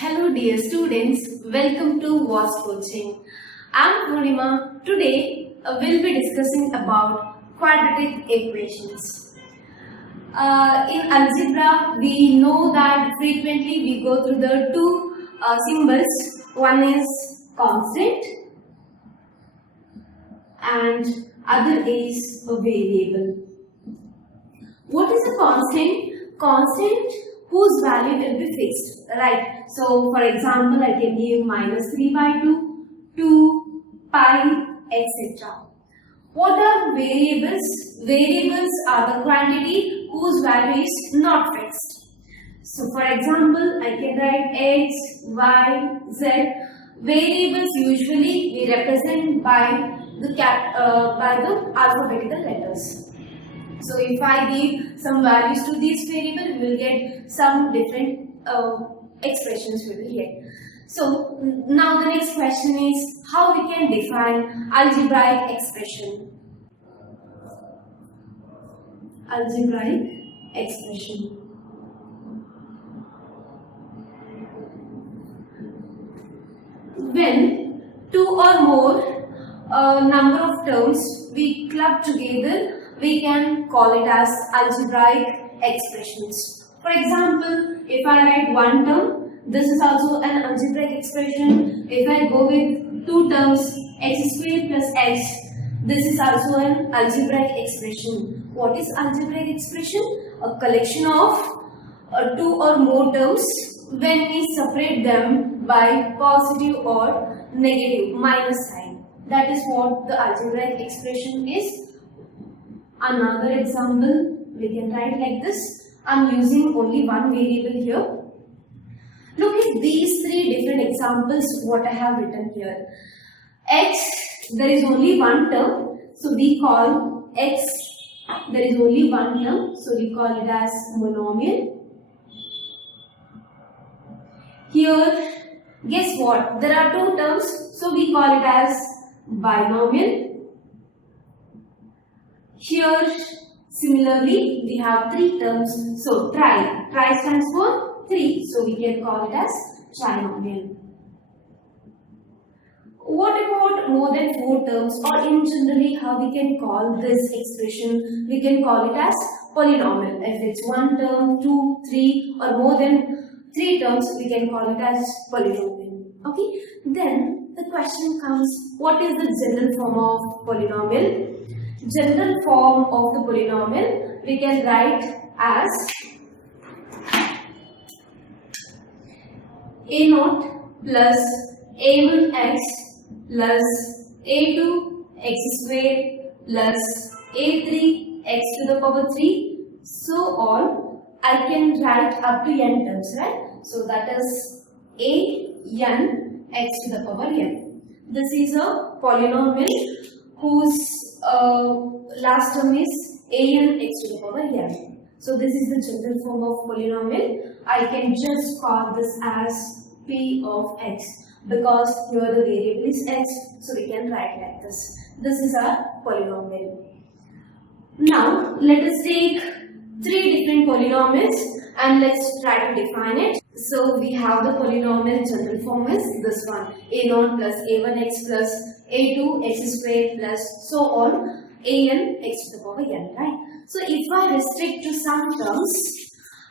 Hello dear students, welcome to WAS Coaching. I am Purnima. Today we'll be discussing about quadratic equations. In algebra, we know that frequently we go through the two symbols. One is constant and other is a variable. What is a constant? Constant whose value will be fixed, right? So, for example, I can give -3/2, 2, pi, etc. What are variables? Variables are the quantity whose value is not fixed. So, for example, I can write x, y, z. Variables usually we represent by the alphabetical letters. So if I give some values to this variable, we will get some different expressions we will get. So now the next question is how we can define algebraic expression. Algebraic expression. When two or more number of terms we club together, we can call it as algebraic expressions. For example, if I write one term, this is also an algebraic expression. If I go with two terms, x squared plus x, this is also an algebraic expression. What is algebraic expression? A collection of two or more terms when we separate them by positive or negative minus sign. That is what the algebraic expression is. Another example, we can write like this. I am using only one variable here. Look at these three different examples what I have written here. X, there is only one term, so we call x, there is only one term, so we call it as monomial. Here, guess what? There are two terms, so we call it as binomial. Here, similarly, we have three terms. So, tri. Tri stands for 3. So, we can call it as trinomial. What about more than 4 terms, or in generally how we can call this expression? We can call it as polynomial. If it's 1 term, 2, 3 or more than 3 terms, we can call it as polynomial. Okay. Then the question comes, what is the general form of polynomial? General form of the polynomial we can write as a0 plus a1x plus a2x squared plus a3x to the power 3, so on. I can write up to n terms, right? So that is a(n) x to the power n. This is a polynomial whose last term is a(n) x to the power n. So this is the general form of polynomial. I can just call this as p of x because here the variable is x, so we can write like this. This is our polynomial. Now let us take three different polynomials and let's try to define it. So we have the polynomial general form is this one, a0 plus a1x plus a2x squared plus so on an x to the power n, right? So if I restrict to some terms,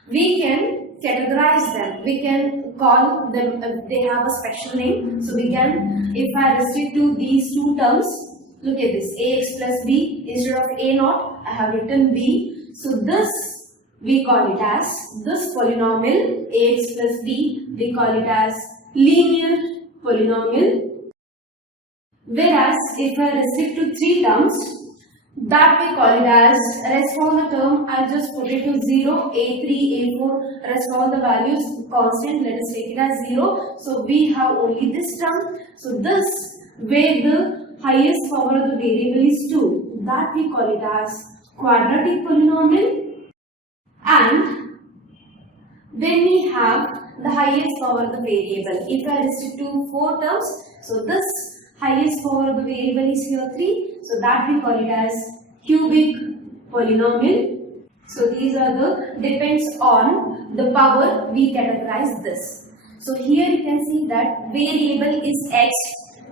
we can categorize them. We can call them, they have a special name. So we can, if I restrict to these two terms, look at this, ax plus b, instead of a0, I have written b. So this, we call it as, this polynomial, ax plus b, we call it as linear polynomial. Whereas, if I restrict to 3 terms, that we call it as, rest all the term, I'll just put it to 0, a3, a4, rest all the values constant, let us take it as 0. So, we have only this term. So, this, where the highest power of the variable is 2, that we call it as quadratic polynomial. And when we have the highest power of the variable, if I restrict to 4 terms, so this highest power of the variable is here 3, so that we call it as cubic polynomial. So these are the, depends on the power we categorize this. So here you can see that variable is x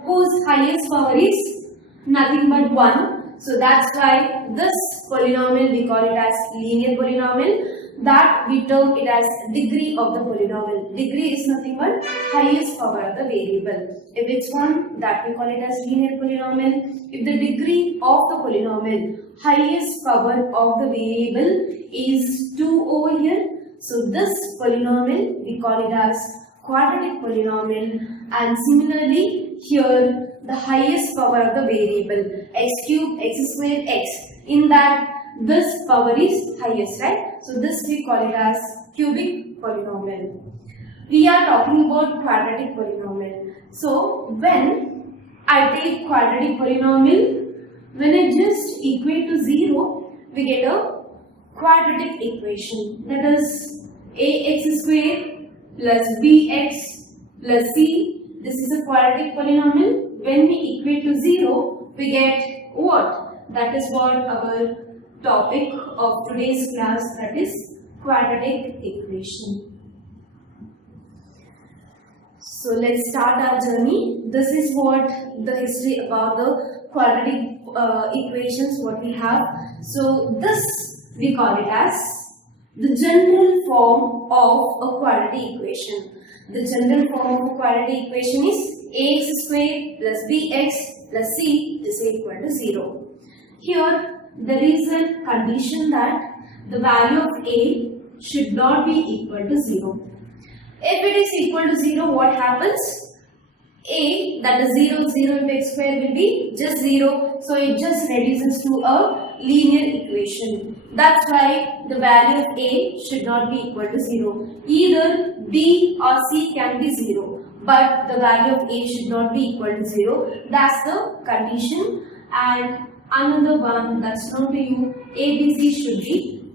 whose highest power is nothing but 1. So that's why this polynomial we call it as linear polynomial, that we term it as degree of the polynomial. Degree is nothing but highest power of the variable. If it's 1, that we call it as linear polynomial. If the degree of the polynomial, highest power of the variable is 2 over here, so this polynomial we call it as quadratic polynomial. And similarly here the highest power of the variable x cube, x square, x, in that this power is highest, right? So this we call it as cubic polynomial. We are talking about quadratic polynomial. So when I take quadratic polynomial, when I just equate to 0, we get a quadratic equation, that is ax square plus bx plus c. This is a quadratic polynomial. When we equate to 0, we get what? That is what our topic of today's class, that is quadratic equation. So let's start our journey. This is what the history about the quadratic equations what we have. So this we call it as the general form of a quadratic equation. The general form of a quadratic equation is ax square plus bx plus c is equal to 0. Here there is a condition that the value of a should not be equal to 0. If it is equal to 0, what happens? A, that is 0, 0 into x square will be just 0. So it just reduces to a linear equation. That's why the value of a should not be equal to 0. Either b or c can be 0, but the value of a should not be equal to 0. That's the condition. And another one that's known to you, ABC should be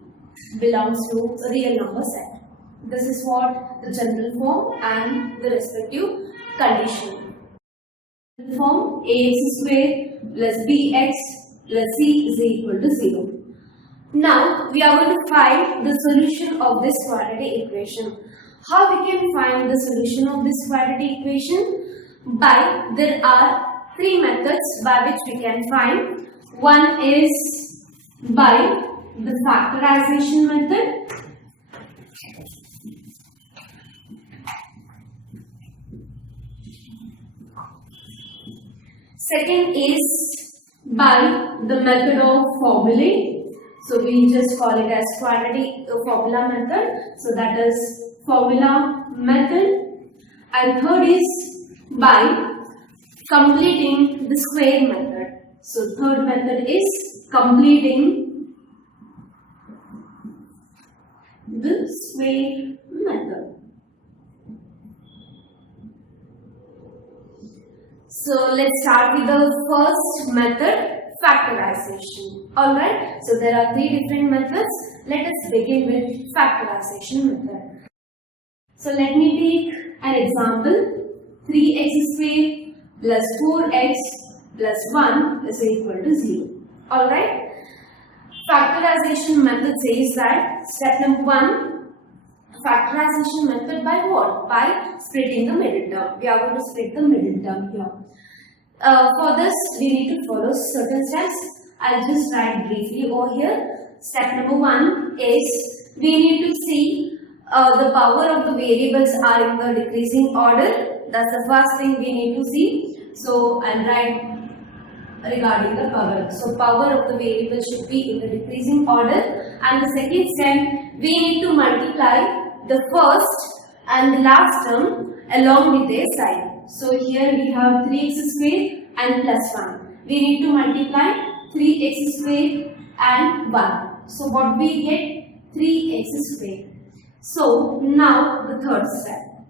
belongs to a real number set. This is what the general form and the respective condition. Form ax square plus bx plus c is equal to 0. Now we are going to find the solution of this quadratic equation. How we can find the solution of this quadratic equation? There are 3 methods by which we can find. One is by the factorization method. Second is by the method of formulae. So we just call it as quadratic formula method. So that is formula method. And third is by completing the square method. So third method is completing the square method. So let's start with the first method, factorization. Alright, so there are 3 different methods. Let us begin with factorization method. So let me take an example. 3x square plus 4x plus 1 is equal to 0. Alright, factorization method says that step number 1, factorization method by what? By splitting the middle term. We are going to split the middle term here. For this, we need to follow certain steps. I'll just write briefly over here. Step number 1 is we need to see the power of the variables are in the decreasing order. That's the first thing we need to see. So I'll write regarding the power. So power of the variable should be in the decreasing order. And the second step, we need to multiply the first and the last term along with their sign. So here we have 3x square and plus 1. We need to multiply 3x square and 1. So what we get? 3x square. So now the third step.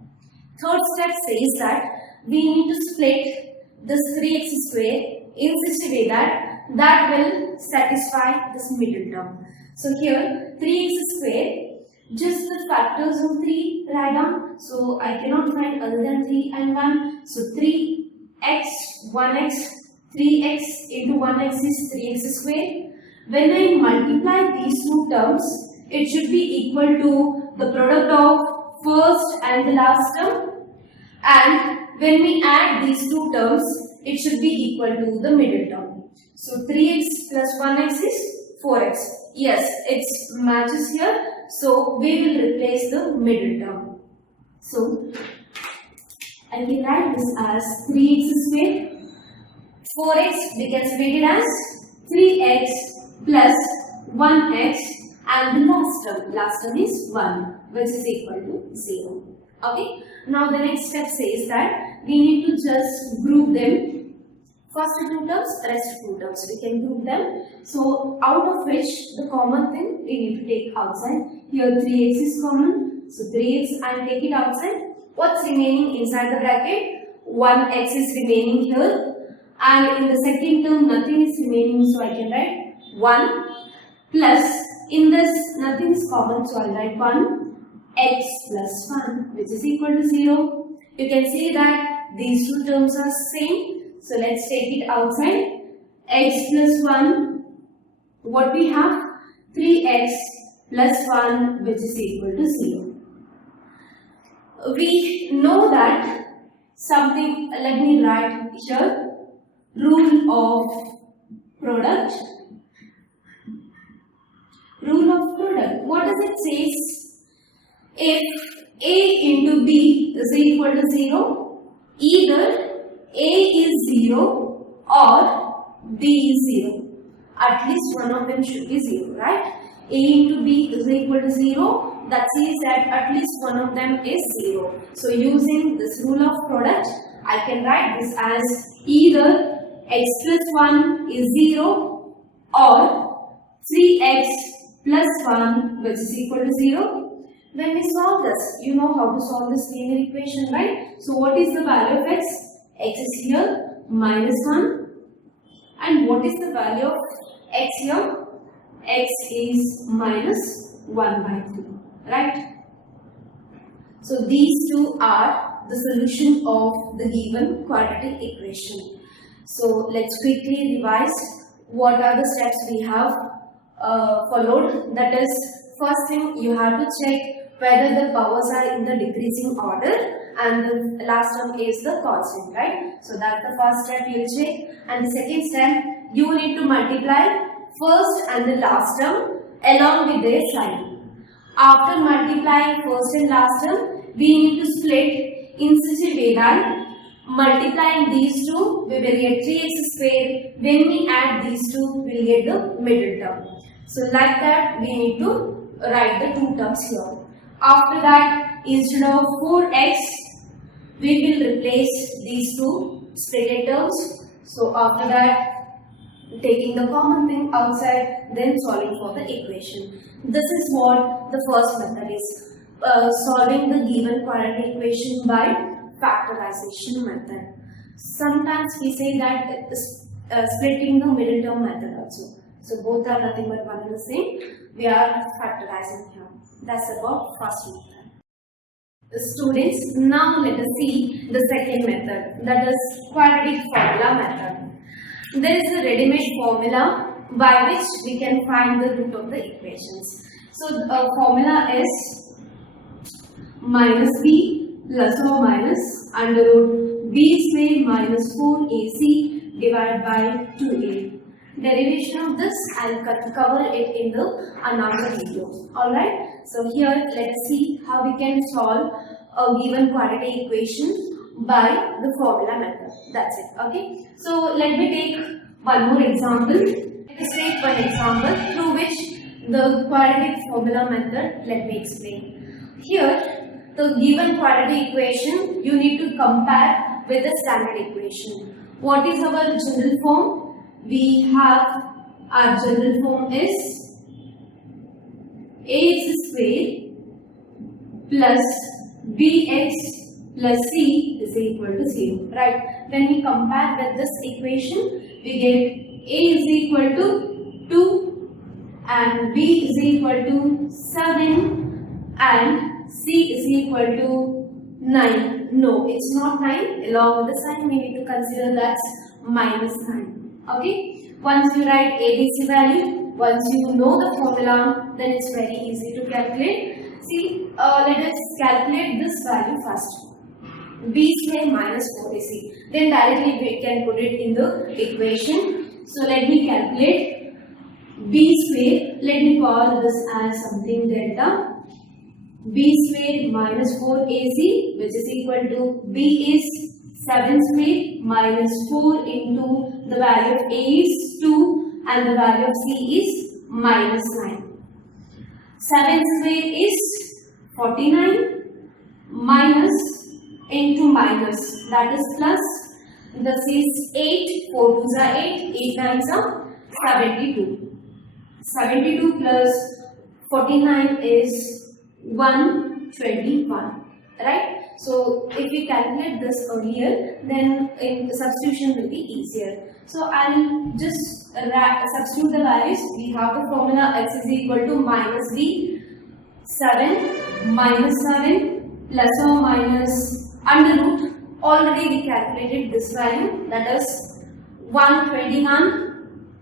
Third step says that we need to split this 3x square in such a way that will satisfy this middle term. So here 3x square, just the factors of 3 write down. So I cannot find other than 3 and 1. So 3x, 1x, 3x into 1x is 3x square. When I multiply these two terms, it should be equal to the product of first and the last term. and when we add these two terms, it should be equal to the middle term. So 3x plus 1x is 4x. Yes, it matches here. So we will replace the middle term. So I can write this as 3x square. 4x we can split it as 3x plus 1x, and the last term is 1, which is equal to 0. Okay. Now the next step says that we need to just group them. First two terms, rest two terms. We can group them. So out of which the common thing we need to take outside. Here 3x is common. So 3x I'll take it outside. What's remaining inside the bracket? 1x is remaining here. And in the second term nothing is remaining. So I can write 1 plus, in this nothing is common. So I'll write 1 x plus 1, which is equal to 0. You can see that these two terms are same. So let's take it outside. X plus 1, what we have? 3x plus 1, which is equal to 0. We know that something, let me write here, rule of product. Rule of product. What does it say? If A into B is equal to 0, either A is 0 or B is 0. At least one of them should be 0, right? A into B is equal to 0. That says that at least one of them is 0. So using this rule of product, I can write this as either x plus 1 is 0 or 3x plus 1, which is equal to 0. When we solve this, you know how to solve this linear equation, right? So what is the value of x? X is here minus 1. And what is the value of x here? X is minus 1 by 3, right? So these two are the solution of the given quadratic equation. So let's quickly revise what are the steps we have followed. That is, first thing you have to check whether the powers are in the decreasing order, and the last term is the constant, right? So that's the first step you will check. And the second step, you need to multiply first and the last term along with their sign. After multiplying first and last term, we need to split in such a way that multiplying these two, we will get 3x square. When we add these two, we will get the middle term. So like that, we need to write the two terms here. After that, instead of 4x, we will replace these two split terms. So after that, taking the common thing outside, then solving for the equation. This is what the first method is, solving the given quadratic equation by factorization method. Sometimes we say that splitting the middle term method also. So both are nothing but one and the same. We are factorizing here. That's about first method. Students, now let us see the second method, that is quadratic formula method. There is a ready-made formula by which we can find the root of the equations. So the formula is minus b plus or minus under root b square minus 4ac divided by 2a. Derivation of this, I will cover it in the another video. Alright, so here let us see how we can solve a given quadratic equation by the formula method. That's it. Okay, so let me take one more example. Let us take one example through which the quadratic formula method, let me explain. Here, the given quadratic equation, you need to compare with the standard equation. What is our general form? We have, our general form is ax square plus bx plus c is equal to 0, right? When we compare with this equation, we get a is equal to 2 and b is equal to 7 and c is equal to 9. No, it's not 9. Along with the sign, we need to consider that's minus 9. Okay, once you write ABC value, once you know the formula, then it's very easy to calculate. See, let us calculate this value first. b square minus 4ac. Then directly we can put it in the equation. So let me calculate b square. Let me call this as something delta. b square minus 4ac, which is equal to b is 7 square minus 4 into the value of a is 2 and the value of c is minus 9. 7 square is 49 minus into minus, that is plus. This is 8, 4 2s are 8, 8 9s are 72. 72 plus 49 is 121, right? So if we calculate this earlier, then substitution will be easier. So I'll just substitute the values. We have the formula x is equal to minus b, 7 minus 7 plus or minus under root. Already we calculated this value, that is 121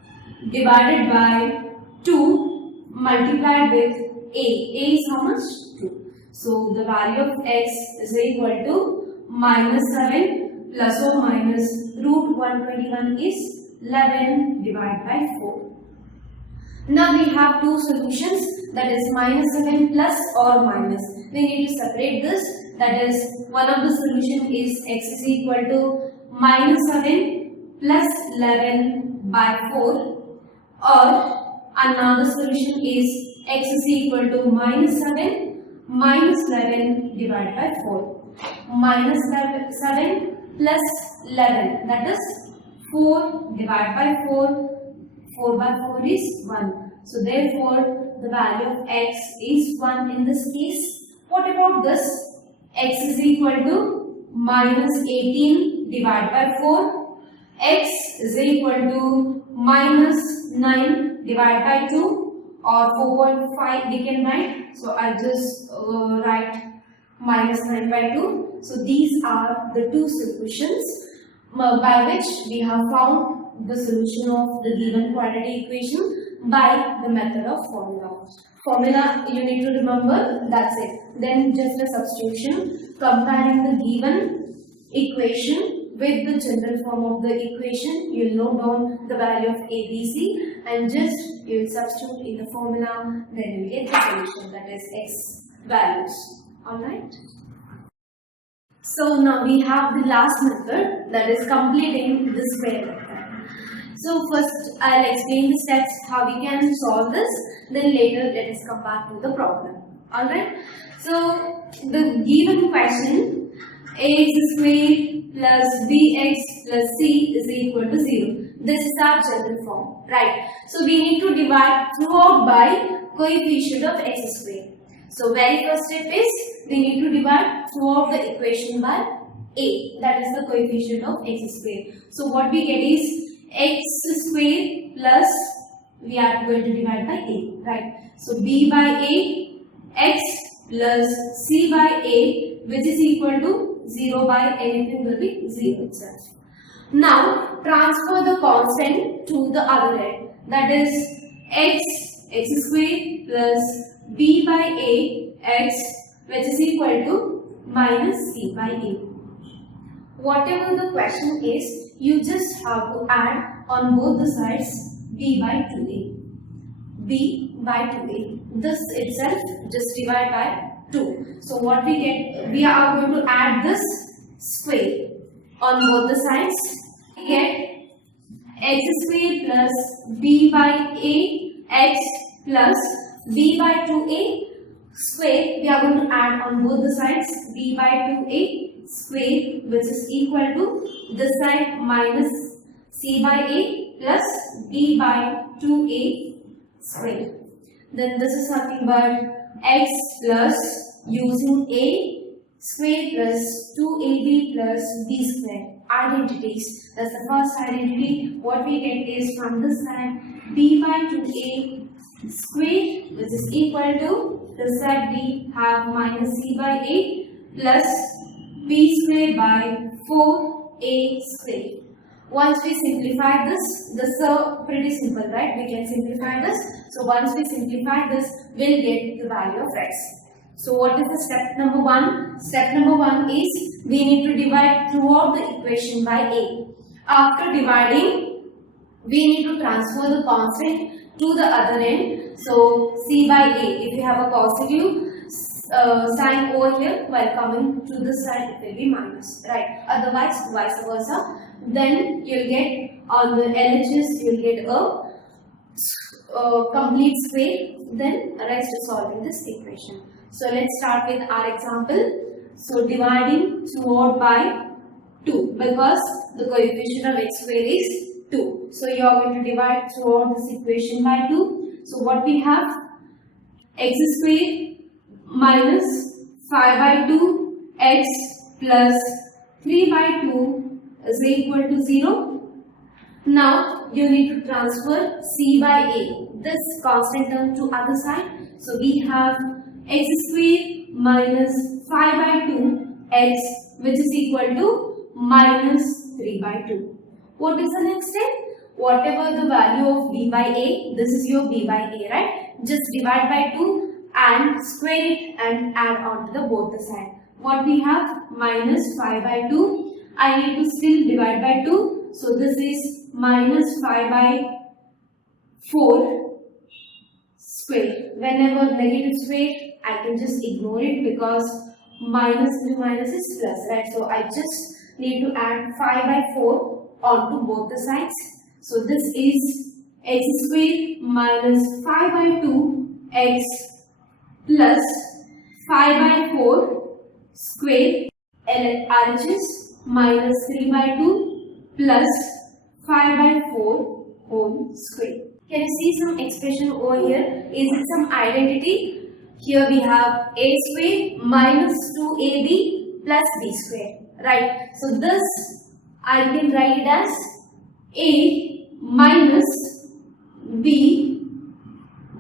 divided by 2 multiplied with a. A is how much? 2. So the value of x is equal to minus 7 plus or minus root 121 is 11 divided by 4. Now we have two solutions, that is minus 7 plus or minus. We need to separate this, that is one of the solution is x is equal to minus 7 plus 11 by 4, or another solution is x is equal to minus 7 minus 11 divided by 4. Minus 7 plus 11, that is 4 divided by 4. 4 by 4 is 1. So therefore the value of x is 1 in this case. What about this? X is equal to minus 18 divided by 4. X is equal to minus 9 divided by 2, or 4.5 we can write. So I'll just write minus 9 by 2. So these are the two solutions by which we have found the solution of the given quadratic equation by the method of formula. Formula you need to remember, that's it. Then just a substitution, comparing the given equation with the general form of the equation. You'll note down the value of ABC and just you'll substitute in the formula, then you'll get the solution, that is x values. Alright. So now we have the last method, that is completing the square method. So first I'll explain the steps how we can solve this, then later let us come back to the problem. Alright. So the given question, ax squared plus bx plus c is equal to 0. This is our general form, right? So we need to divide throughout by coefficient of x squared. So very first step is we need to divide throughout the equation by a, that is the coefficient of x squared. So what we get is x squared plus, we are going to divide by a, right? So b by a, x plus c by a, which is equal to 0 by anything will be 0 itself. Now transfer the constant to the other end, that is x squared plus b by a x, which is equal to minus c by a. Whatever the question is, you just have to add on both the sides b by 2a. b by 2a. This itself just divide by 2. So what we get, we are going to add this square on both the sides. We get x squared plus b by a x plus b by 2a square. We are going to add on both the sides b by 2a square, which is equal to this side minus c by a plus b by 2a square. Then this is nothing but x plus using a square plus 2ab plus b square. Identities. That's the first identity. What we get is from this side b by 2a square, which is equal to this side we have minus c by a plus b square by 4a square. Once we simplify this is pretty simple, right? We can simplify this. So once we simplify this, we'll get the value of x. So what is the step number 1? Step number 1 is we need to divide throughout the equation by a. After dividing, we need to transfer the constant to the other end. So c by a, if you have a positive sign over here, while coming to this side it will be minus, right? Otherwise vice versa. Then you'll get on the LHS you'll get a complete square. Then rest is solving this equation. So let's start with our example. So dividing throughout by 2, because the coefficient of x square is 2. So you are going to divide throughout this equation by 2. So what we have, x square minus 5 by 2 x plus 3 by 2 is equal to 0. Now you need to transfer c by a, this constant term, to other side. So we have x square minus 5 by 2 x, which is equal to minus 3 by 2. What is the next step? Whatever the value of b by a, this is your b by a, right? Just divide by 2 and square it and add on to the both the side. What we have, minus 5 by 2. I need to still divide by 2. So this is minus 5 by 4 square. Whenever negative square, I can just ignore it because minus into minus is plus, right? So I just need to add 5 by 4 onto both the sides. So this is x square minus 5 by 2 x plus 5 by 4 square RHS minus 3 by 2 plus 5 by 4 whole square. Can you see some expression over here? Is it some identity? Here we have a square minus 2ab plus b square, right? So this I can write it as a minus b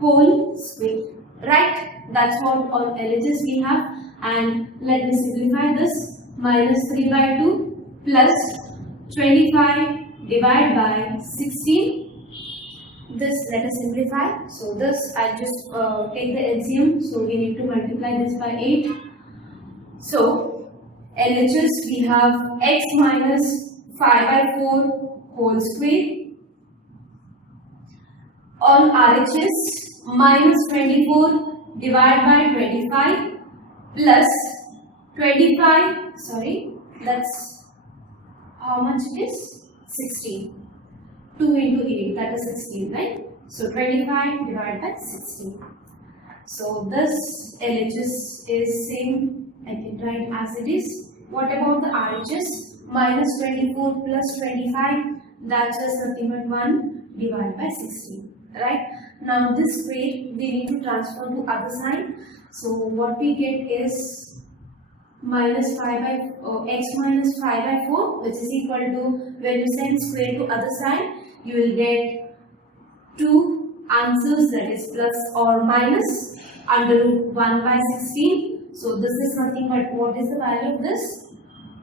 whole square, right? That's what all LHS we have. And let me simplify this. Minus 3 by 2 plus 25 divided by 16. This let us simplify. So this I just take the LCM. So we need to multiply this by 8. So LHS we have x minus 5 by 4 whole square on RHS minus 24 divided by 25 plus 25, sorry, that's how much it is? 16. 2 into 8, that is 16, right? So 25 divided by 16. So this LHS is same, I can write as it is. What about the RHS? Minus 24 plus 25, that's just nothing but 1 divided by 16, right? Now this square we need to transfer to other side. So what we get is minus 5 by x minus 5 by 4, which is equal to, when you send square to other side, you will get two answers, that is plus or minus under root 1 by 16. So this is nothing but, what is the value of this?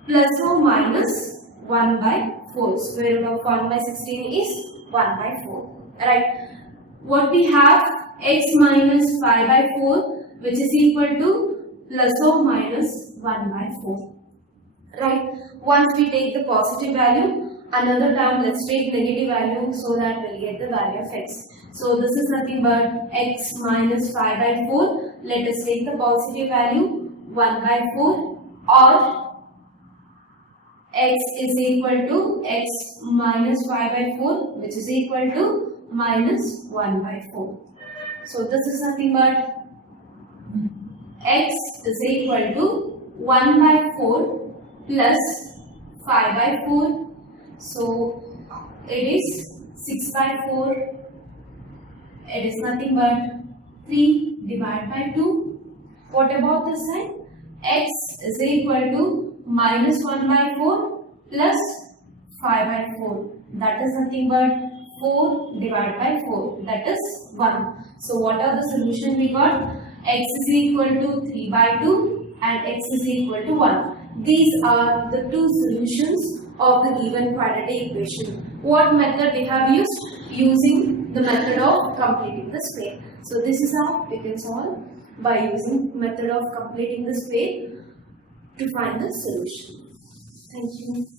Plus or minus 1 by 4. Square root of 1 by 16 is 1 by 4. Right? What we have, x minus 5 by 4, which is equal to plus or minus 1 by 4. Right? Once we take the positive value, another time let's take negative value so that we'll get the value of x. So this is nothing but x minus 5 by 4. Let us take the positive value 1 by 4, or x is equal to x minus 5 by 4, which is equal to minus 1 by 4. So this is nothing but x is equal to 1 by 4 plus 5 by 4. So it is 6 by 4. It is nothing but 3 divided by 2. What about this side? X is equal to minus 1 by 4 plus 5 by 4. That is nothing but 4 divided by 4. That is 1. So what are the solutions we got? X is equal to 3 by 2 and x is equal to 1. These are the two solutions of the given quadratic equation. What method we have used? Using the method of completing the square. So this is how we can solve by using method of completing the square to find the solution. Thank you.